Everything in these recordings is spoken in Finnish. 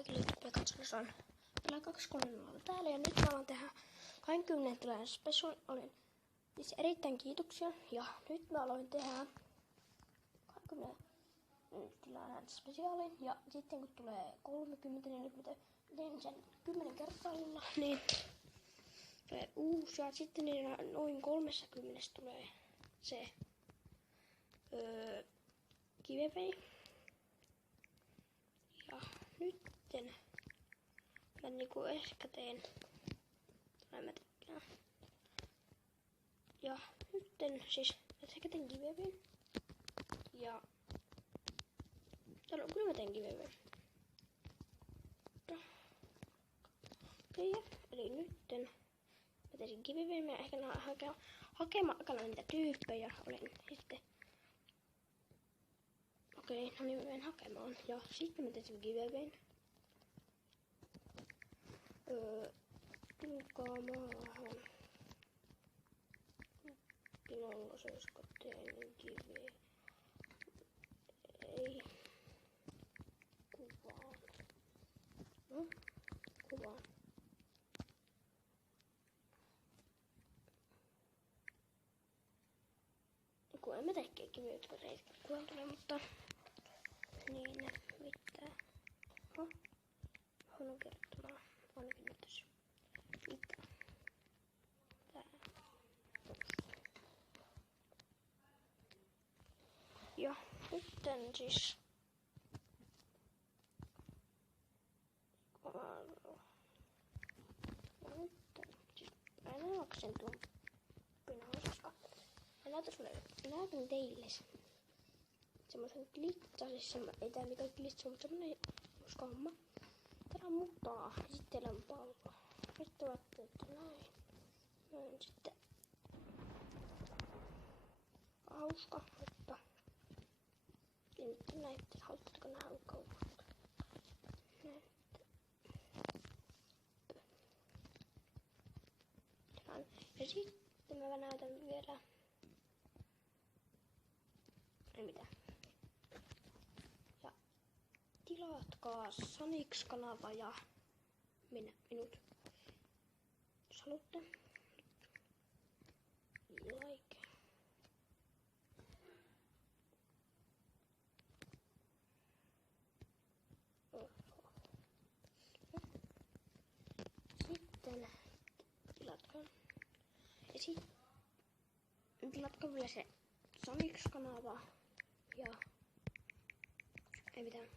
kaikille YouTube-katsojille, se on vielä 230 täällä ja nyt mä alan tehdä 20 tilajan special. Olen siis erittäin kiitoksia ja nyt mä aloin tehdä 20 tilajan specialin ja sitten kun tulee 30-40, teen sen 10 kertailla, niin tulee uusi ja sitten niin noin 30 tulee se giveaway. Ja nytten mä niinku ehkä teen, mä tekään. Ja nytten siis mä ehkä teen giveaway. Ja kyllä mä teen giveaway. Okei, eli nytten mä tein giveaway, mä ehkä hakemaan niitä tyyppejä olen sitten. Okei, no niin mä menen hakemaan. Ja sitten mä tein sen giveawayn. Tulkaa maahan. Tilalla seiska teen giveaway. Ei. Kuvaan. No, kuvaan. Kun en mä tekee giveawayt, kun tulee, mutta niin, mitä? Haluan kertomaan ainakin nyt tässä. Mitä? Tää. Ja nytten siis ainakin tuon pinhauskoska. Mä näytän teille semmoisen glitsaisessa, ei tää mikään glitsa, mutta semmonen usko homma. Täällä on mutaa ja sitten teillä on pallo. Sitten vaatte, että näin. Näin sitten. Hauska, mutta nyt näitte, haluatteko nähdä kauan. Ja sitten mä näytän vielä. Ei mitään. Ja tilatkaa Sanix-kanava ja minut. Jos haluatte. Like. Sitten tilatkaa. Ja sitten tilatkaa vielä se Sanix-kanava. Ja ei mitään.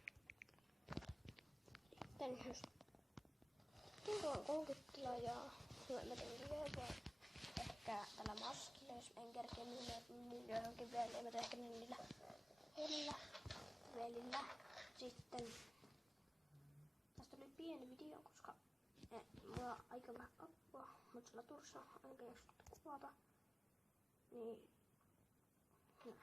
Sitten jos on 30 tilaajaa, mä teen giveaway. Ehkä tällä maskilla, jos en kerkeä myydä johonkin vielä, mä teen ehkä niillä välillä. Sitten tästä oli pieni video, koska mulla on aika vähän kappua, mutta sillä tursa aika jos kuvata. Niin näin.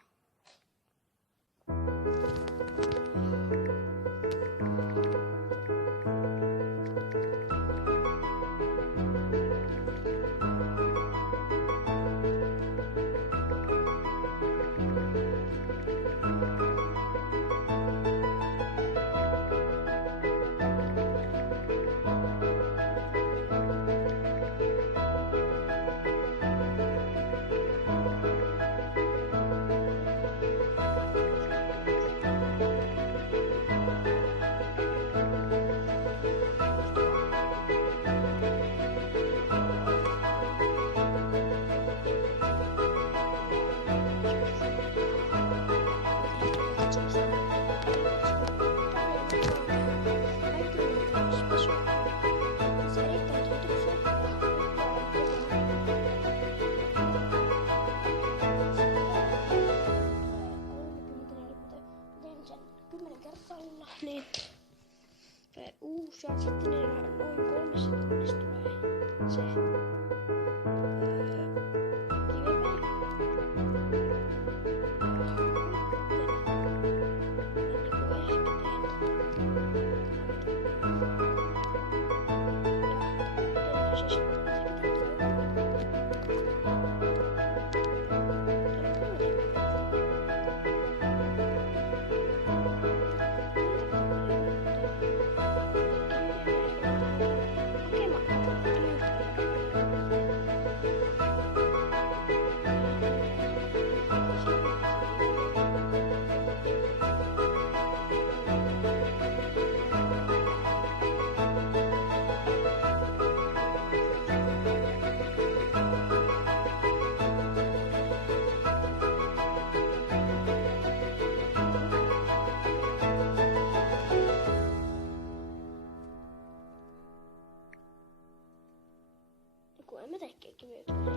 Niin tulee uusi ja sitten noin 30 tulee se keskiviikko.